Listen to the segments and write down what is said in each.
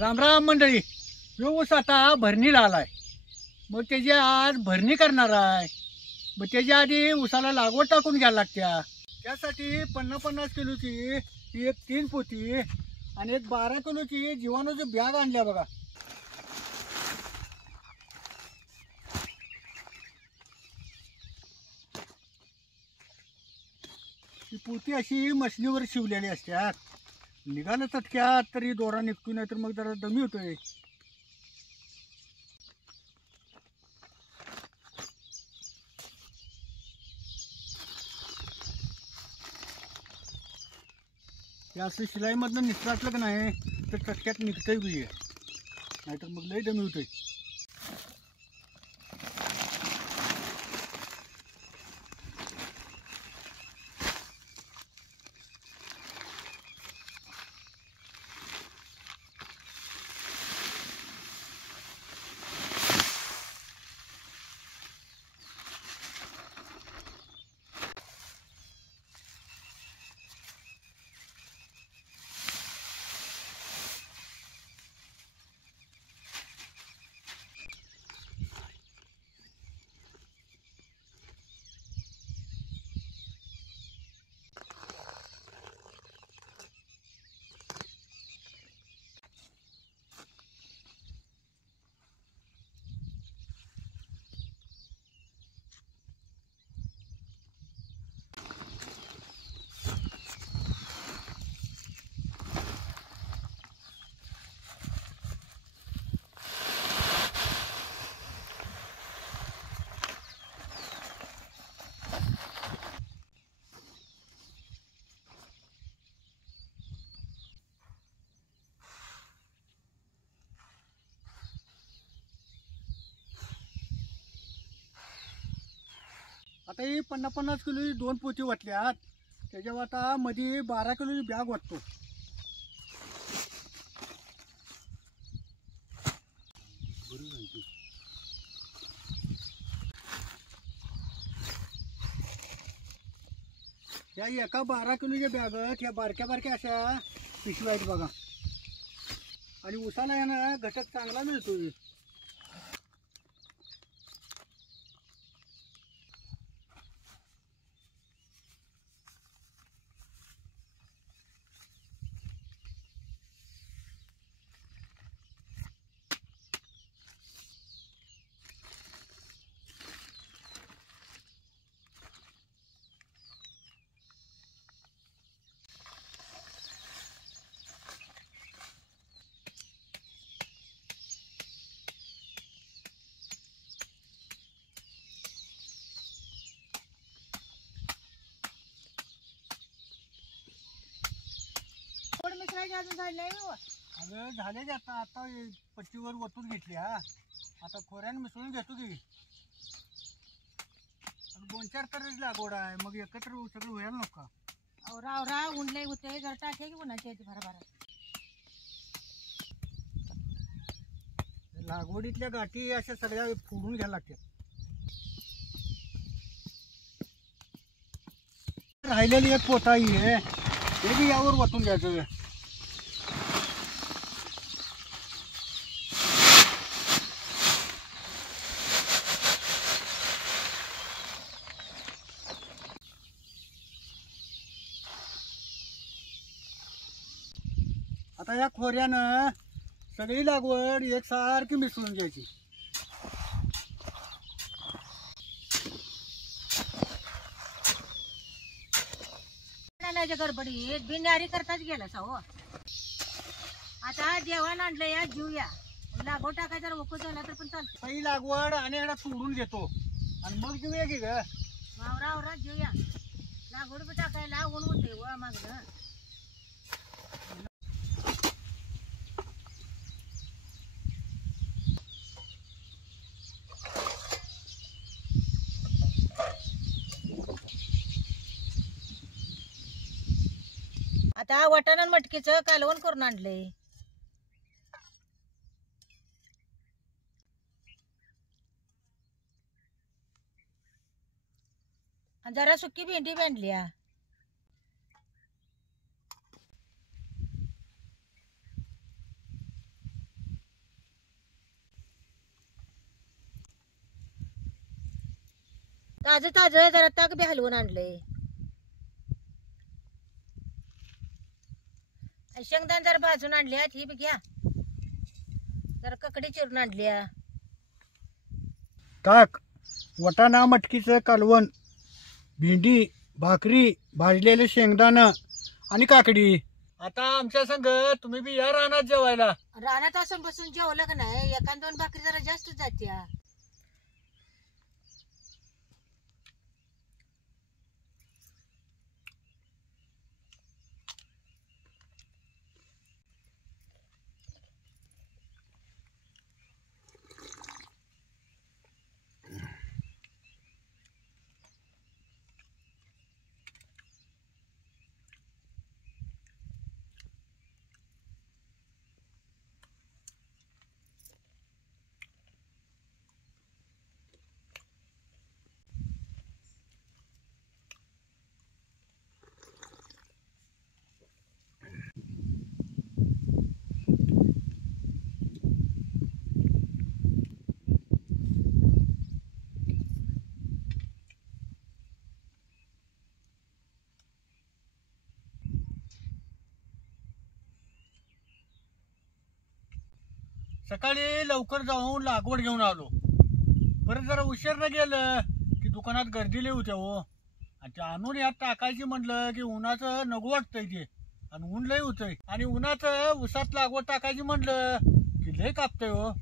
रामराम मंडळी. जो ऊस आता भरणीला आलाय, मग त्याची आज भरणी करणार आहे. मग त्याच्या आधी ऊसाला लागवड टाकून घ्यायला लागत्या. त्यासाठी 50-50 किलोची एक 3 पोती आणि एक 12 किलोची जीवाणूची बॅग आणल्या बघा. ही पोती अशी मशनीवर शिवलेली असतात. निघालं चटक्यात तरी दोरा निघतो, नाही तर मग जरा दमी होतोय. हे असं शिलाईमधनं निसटलं का नाही तर चटक्यात निघतंय बी, नाहीतर मग लय दमी होतोय. आता ही 50-50 किलोची 2 पोती वाटल्यात. त्याच्यावर आता मध्ये 12 किलोची बॅग वाटतो. या एका 12 किलोच्या बॅगत या बारक्या बारक्या अशा पिशव्या आहेत बघा. आणि उसाला यानं घटक चांगला मिळतोय. अगं झाले की आता आता पट्टीवर वतून घेतली. आता खोऱ्याने मिसळून घेतो की. 2-4 तरच लागवड आहे, मग एकत्र सगळं व्हायला नको का? राव उंडले होते जर टाके की कोणाची भरभर. लागवडीतल्या गाठी अशा सगळ्या फोडून घ्यायला लागतात. राहिलेली एक पोता आहे, ते बी यावर वतून घ्यायचं. आता या खोऱ्यानं सगळी लागवड एकसारखी मिसळून घ्यायची. गडबडीत बिन्यारी करताच गेला सा हो. आता जेवण आणलं या जीवया लागवड टाकायचा ओको झाला तर पण चालतं. पहिली लागवड आणि एकदा सोडून घेतो आणि मग जीवया की ग. वावरा जीवया लागवड बी टाकायला ऊन होते व मागणं. आता वाटाणा मटकीचं कालवण करून आणलंय. जरा सुकी भेंडी बांधली. ताजं ताजं जरा ताक बी हलवून आणलंय. शेंगदाण जरा भाजून आणल्यात, ही बी घ्या. जरा ककडी चिरून आणल्या. ताक, वटाणा मटकीचं कालवण, भेंडी, भाकरी, भाजलेले शेंगदाणं आणि काकडी. आता आमच्या संग तुम्ही बी या रानात जेवायला. रानात असून बसून जेवलं का नाही, एखाद दोन भाकरी जरा जास्त जात्या. सकाळी लवकर जाऊन लागवड घेऊन आलो. परत जरा उशीर न गेलं की दुकानात गर्दी लई होत्या हो. आणि ते आणून यात टाकायची म्हटलं की उन्हाचं नको वाटतंय ते. आणि ऊन लई होतंय. आणि उन्हाचं उसात लागवड टाकायची म्हटलं की लई कापतंय हो.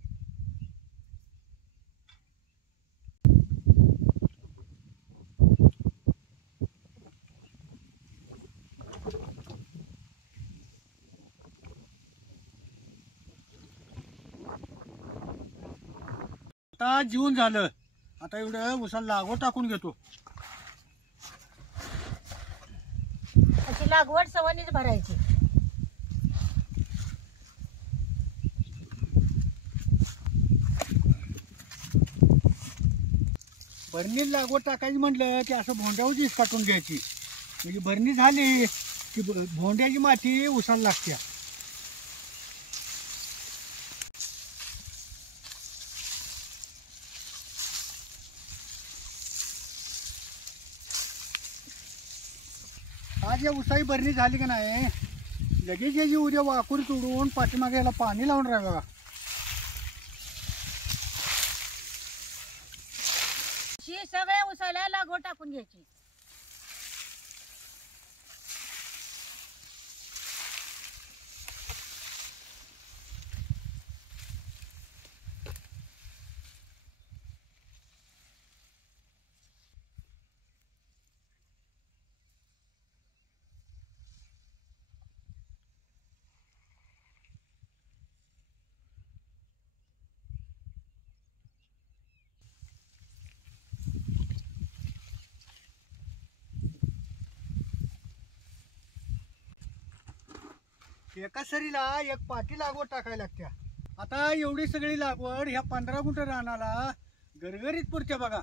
आता जीवन झालं. आता एवढं उसाला लागवड टाकून घेतो. अशी लागवड सवानीच भरायची. भरणी लागवड टाकायची म्हटलं की असं भोंड्यावरच काटून घ्यायची. म्हणजे भरणी झाली की भोंड्याची माती उसाला लागते. आज या उसाई भरणी झाली की नाही, लगेच याची उद्या वाकूर तोडून पाठीमागे याला पाणी लावून राहा. सगळ्या उसाला लागवड टाकून घ्यायची. एका सरीला एक पाटी लागवड टाकायला लागत्या. आता एवढी सगळी लागवड ह्या 15 गुंठ रानाला गरगरीत पुरते बघा.